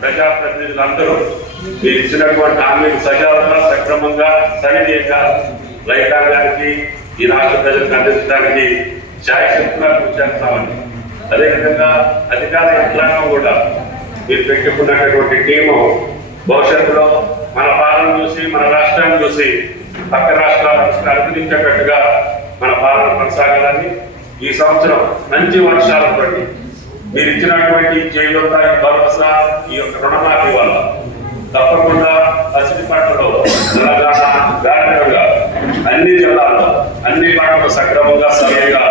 ప్రజాప్రతినిధులందరూ మీరు ఇచ్చినటువంటి హామీలు సజావుగా సక్రమంగా సవినీయంగా రైతాంగానికి ఈ రాష్ట్ర ప్రజలకు అందించడానికి శాయశక్తులా కృషి చేస్తామని, అదేవిధంగా అధికార యంత్రాంగం కూడా మీరు పెట్టుకున్నటువంటి టీము భవిష్యత్తులో మన పాలన చూసి మన రాష్ట్రాన్ని చూసి పక్క రాష్ట్రాలకు అనుమతించేటట్టుగా మన పాలన కొనసాగాలని, ఈ సంవత్సరం మంచి వర్షాలతో మీరు ఇచ్చినటువంటి చేయూత భరోసా ఈ యొక్క రుణమాఫీ వల్ల తప్పకుండా పసిడి పంటలో తెలంగాణ గాఢంగా అన్ని జిల్లాల్లో అన్ని పంటలు సక్రమంగా సమయంగా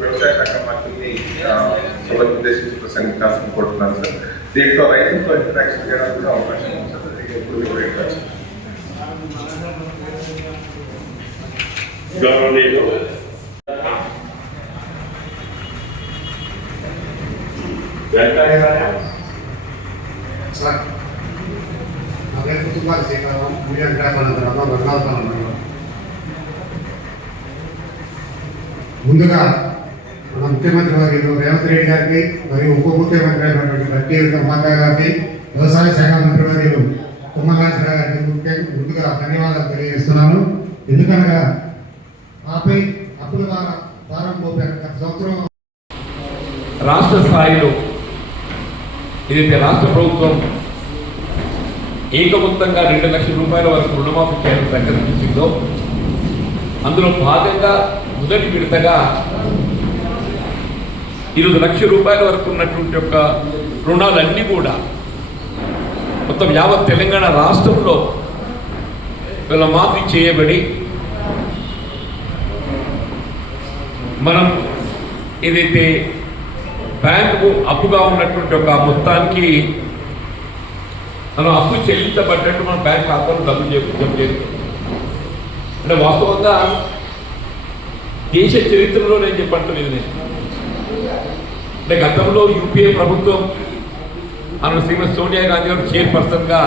వ్యవసాయ శాఖ మంత్రిని సభకు ఉద్దేశించి ప్రసంగించాలనుకుంటున్నాను సార్. దీంట్లో రైతులతో ఇంటరాక్షన్ చేయడానికి కూడా అవకాశం ఉంది సార్. ముందుగా మన ముఖ్యమంత్రి వర్యులు రేవంత్ రెడ్డి గారికి మరియు ఉప ముఖ్యమంత్రి అయినటువంటి బట్టి విక్రమార్క గారికి, వ్యవసాయ శాఖ మంత్రి వర్యులు తుమ్మలరాజు గారికి ముందుగా ధన్యవాదాలు తెలియజేస్తున్నాను. ఎందుకనగా ఆపై అప్పుల భారం మోపారు. గత సంవత్సరం రాష్ట్ర స్థాయిలో ఏదైతే రాష్ట్ర ప్రభుత్వం ఏకమొత్తంగా 2 లక్షల రూపాయల వరకు రుణమాఫీ చేయడం ప్రకటించిందో, అందులో భాగంగా మొదటి విడతగా 20 లక్షల రూపాయల వరకు ఉన్నటువంటి యొక్క రుణాలన్నీ కూడా మొత్తం యావత్ తెలంగాణ రాష్ట్రంలో వీళ్ళ మాఫీ చేయబడి మనం ఏదైతే బ్యాంకు అప్పుగా ఉన్నటువంటి ఒక మొత్తానికి మనం అప్పు చెల్లించబడ్డట్టు మన బ్యాంక్ ఖాతాలో డబ్బులు చేస్తాం. అంటే వాస్తవంగా దేశ చరిత్రలో నేను చెప్పట్లేదు నేను. అంటే గతంలో యూపీఏ ప్రభుత్వం ఆమె శ్రీమతి సోనియా గాంధీ గారు చైర్పర్సన్గా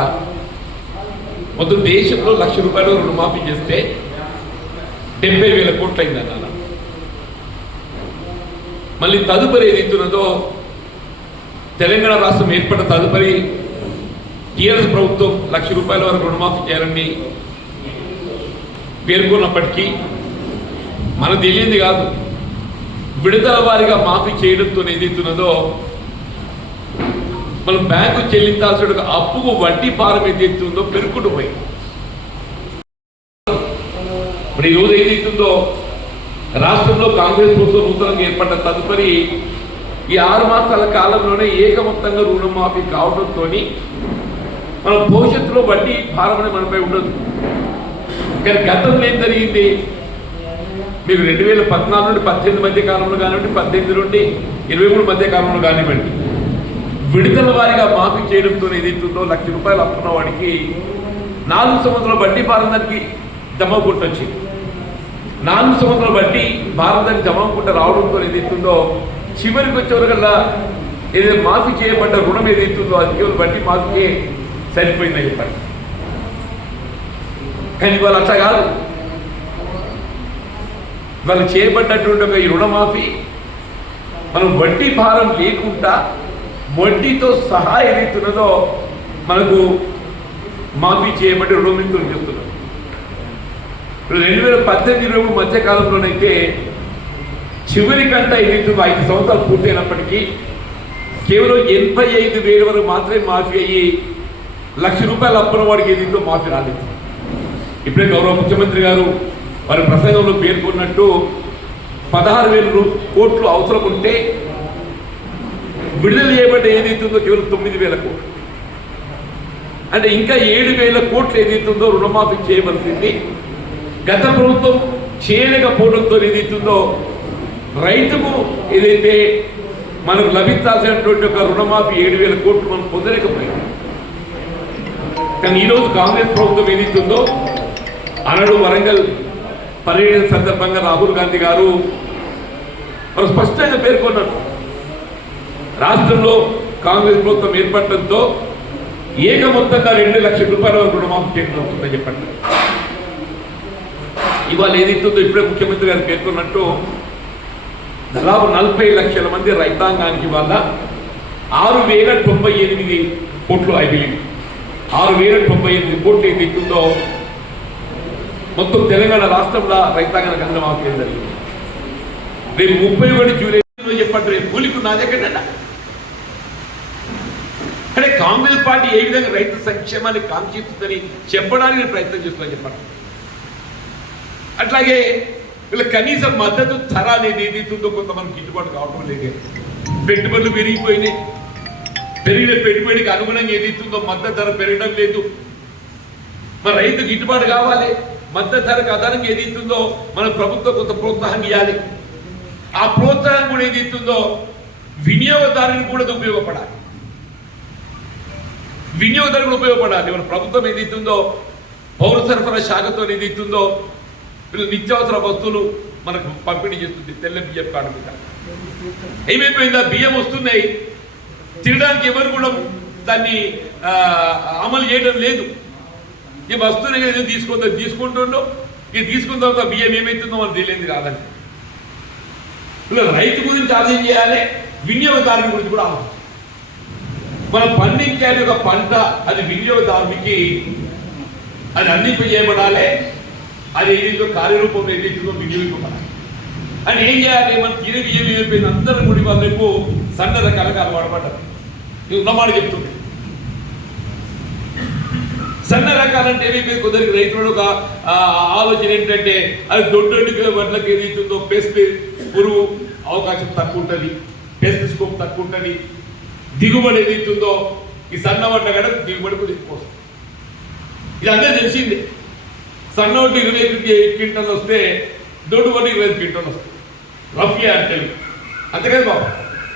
మొత్తం దేశంలో 1 లక్ష రూపాయలు రుణమాఫీ చేస్తే 70,000 కోట్లు అయిందన్న. మళ్ళీ తదుపరి ఏదైతున్నదో తెలంగాణ రాష్ట్రం ఏర్పడిన తదుపరి టీఆర్ఎస్ ప్రభుత్వం 1 లక్ష రూపాయల వరకు రుణమాఫీ చేయాలని పేర్కొన్నప్పటికీ మనకు తెలియంది కాదు, విడతల వారీగా మాఫీ చేయడంతో ఏదైతున్నదో మనం బ్యాంకు చెల్లించాల్సిన అప్పుకు వడ్డీ భారం ఏదైతుందో పెరుగుకుంటూ పోయి ఇప్పుడు ఈరోజు ఏదైతుందో రాష్ట్రంలో కాంగ్రెస్ ప్రభుత్వం నూతనంగా ఏర్పడ్డ తదుపరి ఈ 6 మాసాల కాలంలోనే ఏకమొత్తంగా రుణమాఫీ కావడంతో మన భవిష్యత్తులో వడ్డీ భారం అనేది మనపై ఉండదు. కానీ గతంలో ఏం జరిగింది, మీకు 2014 నుండి 18 మధ్య కాలంలో కానివ్వండి, 18 నుండి 23 మధ్య కాలంలో కానివ్వండి, విడతల వారీగా మాఫీ చేయడంతో ఏదైతుందో 1 లక్ష రూపాయలు అప్పున్న వాడికి 4 సంవత్సరాల వడ్డీ భారం దానికి జమ కొట్టొచ్చింది. 4 సంవత్సరాల వడ్డీ భారం దానికి జమ కొట్ట రావడంతో ఏదైతుందో చివరికి వచ్చేవరకల్లా ఏదైతే మాఫీ చేయబడ్డ రుణం ఏదైతుందో అది కేవలం వడ్డీ మాఫీకే సరిపోయిందని చెప్పాలి. కానీ వాళ్ళు అట్లా కాదు, వాళ్ళు చేయబడ్డటువంటి ఒక ఈ రుణమాఫీ మనం వడ్డీ భారం లేకుండా వడ్డీతో సహా ఏదైతున్నదో మనకు మాఫీ చేయబడి రుణమితులు చేస్తున్నారు. 2018-23 మధ్య కాలంలోనైతే చివరి కంట ఏదైతుందో 5 సంవత్సరాలు పూర్తయినప్పటికీ కేవలం 85,000 వరకు మాత్రమే మాఫీ అయ్యి ₹1,00,000 అప్పుల వాడికి ఏదైతే మాఫీ రాలేదు. ఇప్పుడే గౌరవ ముఖ్యమంత్రి గారు వారి ప్రసంగంలో పేర్కొన్నట్టు 16,000 కోట్లు అవసరం ఉంటే విడుదల చేయబడ్డ ఏదైతుందో కేవలం 9,000 కోట్లు. అంటే ఇంకా 7,000 కోట్లు ఏదైతుందో రుణమాఫీ చేయవలసింది గత ప్రభుత్వం చేయలేకపోవడంతో ఏదైతుందో రైతుకు ఏదైతే మనకు లభించాల్సినటువంటి ఒక రుణమాఫీ 7,000 కోట్లు మనం పొందలేకపోయింది. కానీ ఈరోజు కాంగ్రెస్ ప్రభుత్వం ఏదైతుందో అనడు వరంగల్ పర్యటన సందర్భంగా రాహుల్ గాంధీ గారు వారు స్పష్టంగా పేర్కొన్నారు, రాష్ట్రంలో కాంగ్రెస్ ప్రభుత్వం ఏర్పడటంతో ఏకమొత్తంగా ₹2,00,000 వరకు రుణమాఫీ చేయడం అవుతుందని చెప్పండి. ఇవాళ ఏదైతుందో ఇప్పుడే ముఖ్యమంత్రి గారు పేర్కొన్నట్టు దాదాపు 40 లక్షల మంది రైతాంగానికి వల్ల 6,098 కోట్లు అయిపోయింది. 6,098 కోట్లు ఏదైతుందో మొత్తం తెలంగాణ రాష్ట్రంలో రైతాంగానికి అందమాఫీ జరిగింది. రేపు 31 జూలై చెప్పండి, రేపు కూలికి నా దగ్గర అంటే కాంగ్రెస్ పార్టీ ఏ విధంగా రైతు సంక్షేమాన్ని కాంక్షిస్తుందని చెప్పడానికి నేను ప్రయత్నం చేస్తున్నా చెప్పండి. అట్లాగే వీళ్ళ కనీస మద్దతు ధర అనేది ఏదైతుందో కొంతమంది గిట్టుబాటు కావటం లేదు. పెట్టుబడులు పెరిగిపోయినాయి, పెరిగిన పెట్టుబడికి అనుగుణంగా ఏదైతుందో మద్దతు ధర పెరగడం లేదు. మరి రైతు గిట్టుబాటు కావాలి, మద్దతు ధరకు అదనంగా ఏదైతుందో మన ప్రభుత్వం కొంత ప్రోత్సాహం ఇవ్వాలి. ఆ ప్రోత్సాహం కూడా ఏదైతుందో వినియోగదారునికి కూడా ఉపయోగపడాలి, వినియోగదారులకు ఉపయోగపడాలి. మన ప్రభుత్వం ఏదైతుందో పౌర సరఫరా శాఖతో ఏదైతుందో నిత్యావసర వస్తువులు మనకు పంపిణీ చేస్తుంది తెల్ల బియ్యం కార్డు మీద. ఏమైపోయిందా, బియ్యం వస్తున్నాయి, తినడానికి ఎవరు కూడా దాన్ని అమలు చేయడం లేదు. ఈ వస్తువుని తీసుకుంటుండో ఇక తీసుకున్న తర్వాత బియ్యం ఏమైతుందో మనకు తెలియదు కాదని. ఇలా రైతు గురించి ఆలోచన చేయాలి, వినియోగదారుని గురించి కూడా ఆలోచన. మనం పండించే ఒక పంట అది వినియోగదారునికి అది అందింపజేయబడాలి, అది ఏదైతే కార్యరూపంలో ఏదైతుందో వినియోగింపబడాలి. అని ఏం చేయాలి, మనం తినే బియ్యం ఏమైపోయింది అందరూ ముడి వాళ్ళకు సన్న రకాలుగా అలవాడబడ్డారు. ఇది ఉన్నమాట చెప్తుంది. సన్న రకాలంటే ఏమైపోయింది, కొందరికి రైతులు ఒక ఆలోచన ఏంటంటే అది దొడ్డొడ్డుగా వడ్లకి ఏదైతుందో పెస్ట్ పురుగు అవకాశం తక్కువ ఉంటుంది, పెస్ట్ స్కోప్ తక్కువ ఉంటుంది, దిగుబడి ఏదైతుందో ఈ సన్న వడ్ల కూడా దిగుబడి కూడా ఎక్కువ వస్తుంది. ఇది అందరూ తెలిసిందే. సన్న వడ్లు 25 క్వింటల్ వస్తే దొడ్డు వడ్లు 25 క్వింటల్ వస్తుంది. రఫ్యా అంటే అంతేకాదు బాబు,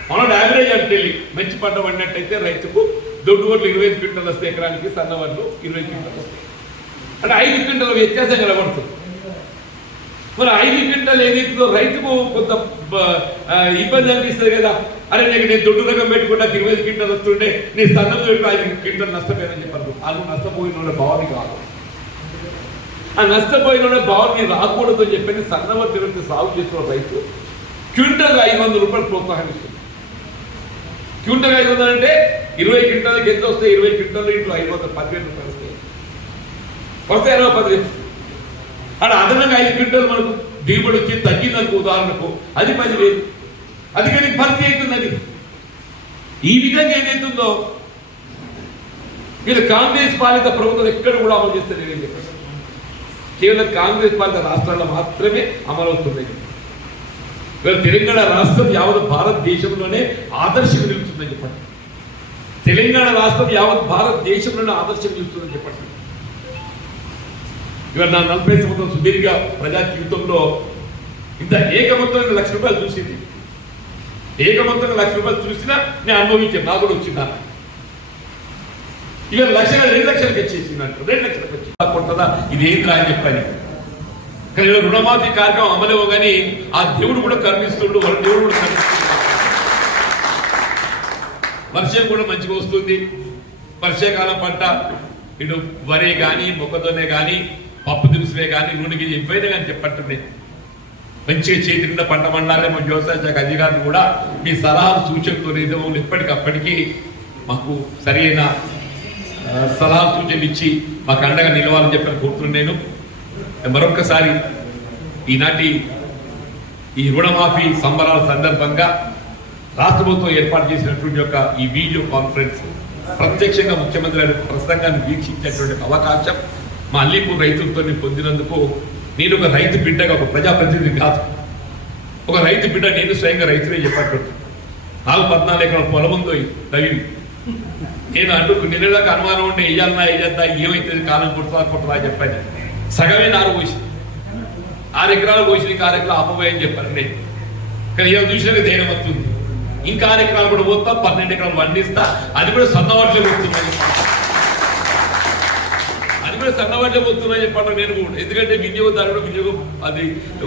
మనం యావరేజ్ అంటే మంచి పంట పడినట్టయితే రైతుకు దొడ్డు వడ్లు 25 క్వింటల్ వస్తే ఎకరానికి, సన్న వడ్లు 20 క్వింటల్ వస్తాయి. అంటే 5 క్వింటల్ వ్యత్యాసం కనబడుతుంది. మరి 5 క్వింటల్ ఏదైతుందో రైతుకు కొంత ఇబ్బంది అనిపిస్తుంది కదా. అరే నేను దొడ్డు రకం పెట్టుకుంటా 20 క్వింటల్ వస్తుంటే నీ సన్న 5 క్వింటల్ నష్టపోయానని చెప్పారు. వాళ్ళు నష్టపోయిన వాళ్ళ భావన కాదు, ఆ నష్టపోయిన భావన రాకూడదు అని చెప్పి సన్న వడ్లు సాగు చేస్తున్న రైతు క్వింటల్ ₹500 ప్రోత్సాహం ఇస్తుంది. క్వింటల్ 500 అంటే 20 క్వింటల్కి ఎంత వస్తాయి, 20 క్వింటల్ ఇంట్లో 500 ₹10,000 వస్తాయి. వస్తాయి 10,000. అక్కడ అదనంగా 5 క్వింటల్ మనకు దిగుబడి వచ్చి తగ్గిందనుకో, ఉదాహరణకు అది 10,000. అది కానీ భర్తీ అవుతున్నది. ఈ విధంగా ఏదైతుందో వీళ్ళు కాంగ్రెస్ పాలిత ప్రభుత్వం ఎక్కడ కూడా అమలు చేస్తారు. కేవలం కాంగ్రెస్ పాలిత రాష్ట్రాల్లో మాత్రమే అమలవుతుంది. వీళ్ళ తెలంగాణ రాష్ట్రం యావత్ భారతదేశంలోనే ఆదర్శంగా నిలుస్తుందని చెప్పండి. తెలంగాణ రాష్ట్రం యావత్ భారతదేశంలోనే ఆదర్శంగా నిలుస్తుందని చెప్పండి. ఇవాళ నా 40 సంవత్సరం సుదీర్ఘ ప్రజా జీవితంలో ఇంత ఏకమొత్తంగా ₹1,00,000 చూసింది. ఏకమొత్తంగా ₹1,00,000 చూసినా నేను అనుభవించాను, నాకు కూడా వచ్చిందా. ఇవాళ 2 లక్షలకు వచ్చేసిందంట, 2 లక్షలకు వచ్చి కొంటుందా ఇది ఏంద్రా అని చెప్పాను. కానీ రుణమాఫీ కార్యక్రమం అమలేవో కానీ ఆ దేవుడు కూడా కరుణిస్తుండు, వాళ్ళ దేవుడు కూడా కరుణిస్తుండు. వర్షం కూడా మంచిగా వస్తుంది. వర్షాకాలం పంట ఇటు వరే కానీ, మొక్కజొన్నే కానీ, పప్పు దినుసులే కానీ, నూనె గిన్నె ఇవ్వైనా కానీ చెప్పట్టున్నాయి. మంచిగా చేతి నిండా పంట మండాలి. మా వ్యవసాయ శాఖ అధికారులు కూడా మీ సలహాలు సూచనతో ఏదో ఎప్పటికప్పటికీ మాకు సరైన సలహా సూచనలు ఇచ్చి మాకు అండగా నిలవాలని చెప్పని కోరుతున్నాను. మరొక్కసారి ఈనాటి ఈ రుణమాఫీ సంబరాల సందర్భంగా రాష్ట్ర ప్రభుత్వం ఏర్పాటు చేసినటువంటి యొక్క ఈ వీడియో కాన్ఫరెన్స్ ప్రత్యక్షంగా ముఖ్యమంత్రి గారి ప్రసంగాన్ని వీక్షించేటువంటి అవకాశం మా అల్లీపూర్ రైతులతో పొందినందుకు నేను ఒక రైతు బిడ్డగా, ఒక ప్రజాప్రతినిధి కాదు, ఒక రైతు బిడ్డ, నేను స్వయంగా రైతులే చెప్పట్టు. నాకు 14 ఎకరాల పొలం ఉందో రవి. నేను అంటూ నెలలకు అనుమానం ఉంటే వేయద్దా, ఏమైతుంది, కాలం కొట్టుదా చెప్పాను. సగమే నారు పోసి 6 ఎకరాలు పోసి 6 ఎకరాలు ఆపబోయని చెప్పాను నేను. కానీ ఏదో చూసినాక ధైర్యం వస్తుంది. ఇంకా 6 ఎకరాలు కూడా పోతా, 12 ఎకరాలు పండిస్తా. అది కూడా సన్నవాటిలో పోతున్నాయి, అది కూడా సన్నవాటిలో పోతున్నాయి చెప్పండి నేను కూడా. ఎందుకంటే వినియోగదారుడు వినియోగం అది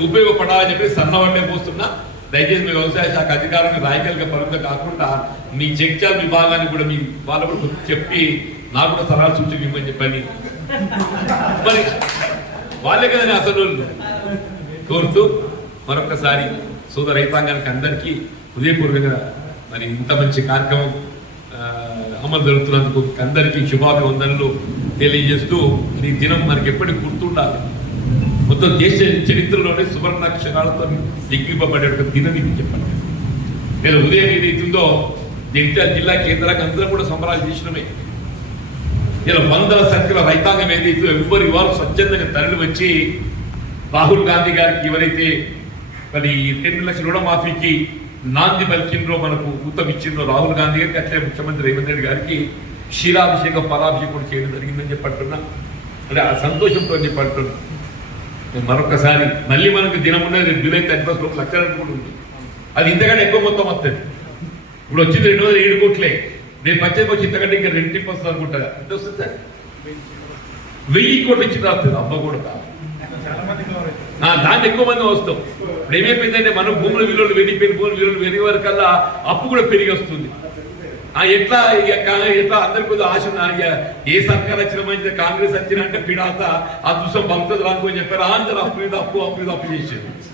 ఉపయోగపడాలని చెప్పి సన్నవాటిలో పోస్తున్నా. దయచేసి మీ వ్యవసాయ శాఖ అధికారులకు రాయకల్గా పరంగా కాకుండా మీ జగ్జాల్ విభాగాన్ని కూడా మీ వాళ్ళు కూడా చెప్పి నాకు కూడా సలహాలు సూచన ఇవ్వమని చెప్పని మరి వాళ్ళే కదని అసలు కోరుతూ మరొకసారి సోదర రైతాంగానికి అందరికీ హృదయపూర్వకంగా మరి ఇంత మంచి కార్యక్రమం అమలు జరుగుతున్నందుకు అందరికీ శుభాభివందనలు తెలియజేస్తూ ఈ దినం మనకి ఎప్పటికీ గుర్తుండాలి. మొత్తం దేశ చరిత్రలోనే సువర్ణాక్షరాలతో లిఖింపబడే ఒక దినం ఇది చెప్పండి. నేను ఉదయం ఏదైతుందో జగిత్యాల జిల్లా కేంద్రంగా అందరూ కూడా సంబరాలు చేసినమే. ఇలా 100ల సంఖ్యలో రైతాంగం ఏదైతే ఎవరు ఇవాళ స్వచ్ఛందంగా తరలి వచ్చి రాహుల్ గాంధీ గారికి ఎవరైతే మరి 10 లక్షల రుణమాఫీకి నాంది పలికిండ్రో, మనకు ఊతం ఇచ్చిండ్రో రాహుల్ గాంధీ గారికి, అట్లే ముఖ్యమంత్రి రేవంత్ రెడ్డి గారికి క్షీరాభిషేకం పరాభిషేకం చేయడం జరిగిందని చెప్పంటున్నా. అంటే ఆ సంతోషంతో చెప్పంటున్నా. మరొకసారి మళ్ళీ మనకు దినం ఉన్నది జూలై 31 లక్షల కూడా ఉంది. అది ఇంతకంటే ఎక్కువ మొత్తం వస్తుంది. ఇప్పుడు వచ్చింది 207 కోట్లే. నేను పచ్చడి వచ్చి ఇంతకంటే ఇంకా రెండింటికి వస్తుంది అనుకుంటా. ఎంత వస్తుంది సార్? 1000 కోట్లు ఇచ్చిన రాస్తుంది. అమ్మ కూడా దాన్ని ఎక్కువ మంది వస్తాం. ఇప్పుడు ఏమైపోయిందంటే మనం భూముల విలువలు పెరిగిపోయిన, భూముల విలువలు పెరిగే వరకల్లా అప్పు కూడా పెరిగి వస్తుంది. ఎట్లా అందరికి కొద్దిగా ఆశ ఏ సర్కార్ వచ్చిన మంచి కాంగ్రెస్ వచ్చిన అంటే పిడాత ఆ దృశ్యం భక్తులు రానుకొని చెప్పారు. అందరూ అప్పు చేసేది.